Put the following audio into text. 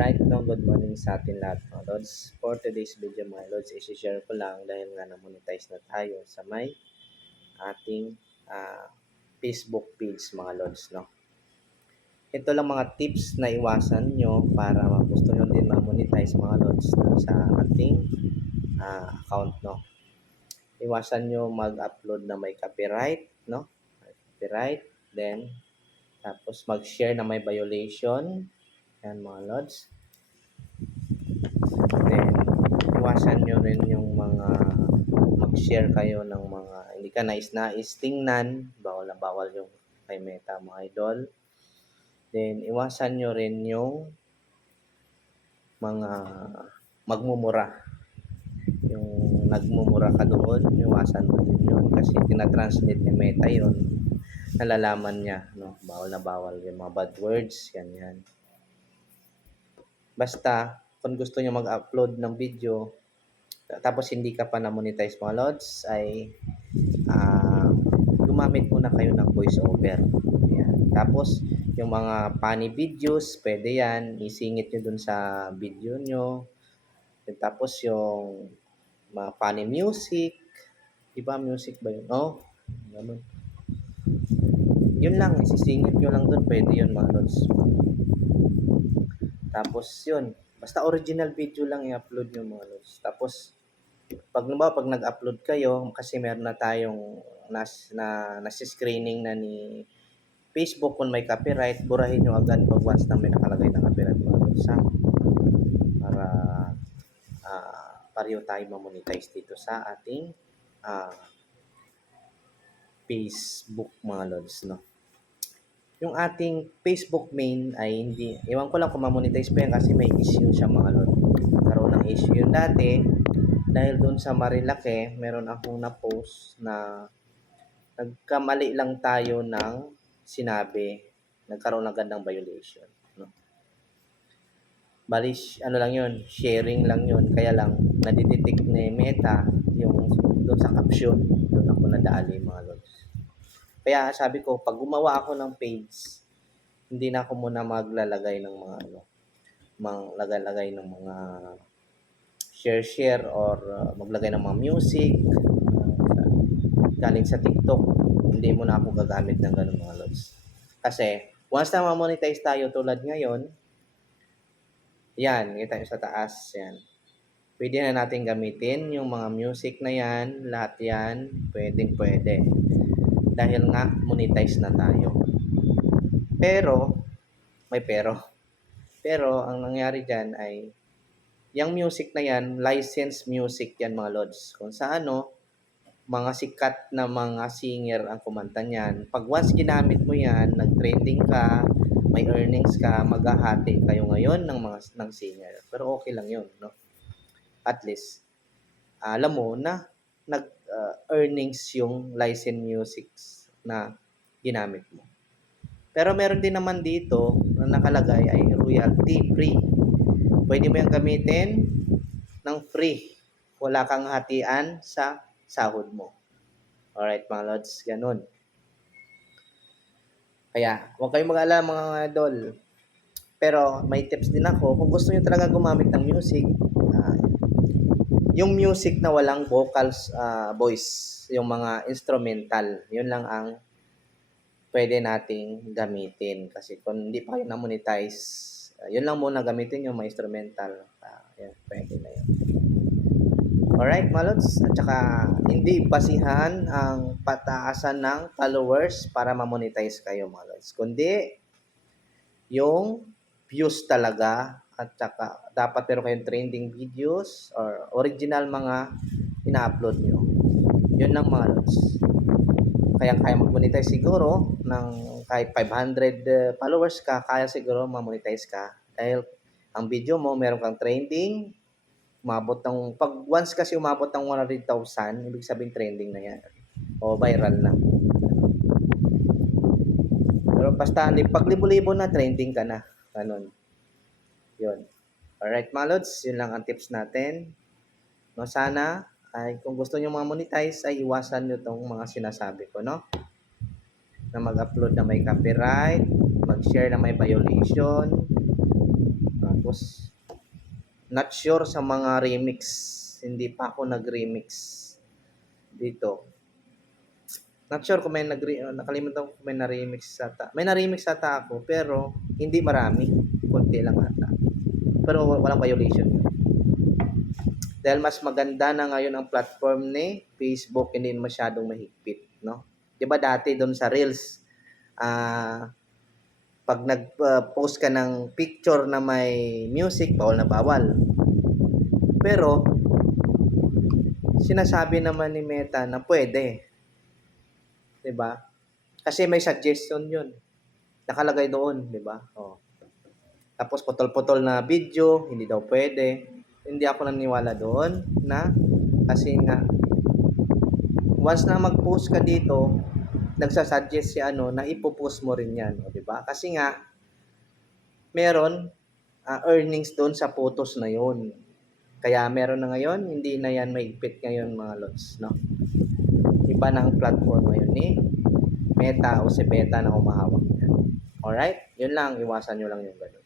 Alright, no, good morning sa atin lahat mga lods. For today's video mga lods, isi-share ko lang dahil nga na-monetize na tayo sa may ating Facebook page mga lods, no. Ito lang mga tips na iwasan nyo para gusto nyo din ma-monetize mga lods sa ating account, no. Iwasan nyo mag-upload na may copyright, no. Copyright, then tapos mag-share na may violation. Yan mga lods. Then, iwasan nyo rin yung mga mag-share kayo ng mga hindi ka nais-nais tingnan. Bawal na bawal yung kay Meta mga idol. Then, iwasan nyo rin yung mga magmumura. Yung nagmumura ka doon, iwasan mo din yun. Kasi tinatranslate ni Meta yun. Nalalaman niya, no? Bawal na bawal yung mga bad words, ganyan. Basta, kung gusto nyo mag-upload ng video, tapos hindi ka pa na-monetize mga lods, ay gumamit muna kayo ng voiceover. Yan. Tapos, yung mga funny videos, pwede yan. Isingit nyo dun sa video nyo. Tapos, yung mga funny music. Diba, music ba yun? Oh, ganun. Yun lang, isisingit nyo lang dun. Pwede yun mga lods. Tapos, yun. Basta original video lang i-upload nyo mga lods. Tapos, pag nag-upload kayo, kasi meron na tayong nasi-screening na ni Facebook kung may copyright, burahin nyo agad pag once na may nakalagay na copyright mga lods, para pareho tayo ma-monetize dito sa ating Facebook mga lods, no. Yung ating Facebook main ay hindi, iwan ko lang kung ma-monetize pa yan kasi may issue siya mga lods. Karoon ng issue yun dati dahil doon sa Marilake, meron akong na-post na nagkamali lang tayo ng sinabi, nagkaroon agad ng violation, no? Bali, ano lang yun, sharing lang yun, kaya lang nadidetect ni Meta yung doon sa caption, doon ako nadali mga lods. Kaya sabi ko, pag gumawa ako ng page, hindi na ako muna maglalagay ng mga maglagay ng mga share or maglagay ng mga music galing sa TikTok. Hindi mo na ako gagamit ng ganun mga lods. Kasi once na ma-monetize tayo tulad ngayon, yan, kita nyo sa taas, yan. Pwede na natin gamitin yung mga music na yan, lahat yan, pwede. Dahil nga, monetize na tayo. Pero, may pero. Pero, ang nangyari dyan ay, yung music na yan, licensed music yan mga lods. Kung sa mga sikat na mga singer ang kumanta niyan. Pag once ginamit mo yan, nag-trending ka, may earnings ka, maghahati kayo ngayon ng singer. Pero okay lang yun, no? At least, alam mo na nag-earnings yung licensed music na ginamit mo. Pero meron din naman dito na nakalagay ay royalty free. Pwede mo yung gamitin ng free. Wala kang hatian sa sahod mo. Alright mga lods, ganun. Kaya, huwag kayong mag-alala mga idol. Pero may tips din ako. Kung gusto nyo talaga gumamit ng music, yung music na walang vocals, voice, yung mga instrumental, yun lang ang pwede nating gamitin. Kasi kung hindi pa kayo na-monetize, yun lang muna gamitin yung mga instrumental. Yan, pwede na yun. Alright, malods. At saka, hindi basihan ang pataasan ng followers para ma-monetize kayo, malods. Kundi, yung views talaga. At saka, dapat meron kayong trending videos or original mga ina-upload nyo. Yun lang, malods. Kaya mag-monetize siguro ng kahit 500 followers ka, kaya siguro ma-monetize ka. Dahil ang video mo, meron kang trending, umabot ng, pag once kasi umabot ng 100,000, ibig sabihin trending na yan. O viral na. Pero basta, pag libo-libo na, trending ka na. Ganun. Yun. Alright, mga lods, yun lang ang tips natin. No, sana, ay kung gusto nyo mga monetize, ay iwasan nyo tong mga sinasabi ko, no? Na mag-upload na may copyright, mag-share na may violation, Tapos, not sure sa mga remix. Hindi pa ako nag-remix dito. Not sure kung nakalimutan ko kung may na-remix ata. May na-remix ata ako, pero hindi marami. Kunti lang ata. Pero walang violation yun. Dahil mas maganda na ngayon ang platform ni Facebook, hindi masyadong mahigpit, no? 'Di ba dati doon sa Reels, pag nag-post ka ng picture na may music, bawal na bawal. Pero sinasabi naman ni Meta na pwede, 'di ba? Kasi may suggestion 'yun. Nakalagay doon, 'di ba? Oh. Tapos putol-putol na video, hindi daw pwede. Hindi ako naniniwala doon na kasi nga once na mag-post ka dito, nagsasuggest si ano na ipo-post mo rin 'yan, 'di ba? Kasi nga meron earnings doon sa photos na 'yon. Kaya meron na ngayon, hindi na 'yan mahigpit ngayon mga lods, no? Iba na ang platform ngayon ni Meta o si Beta na humahawak niyan. Alright? Yun lang, iwasan nyo lang yung ganun.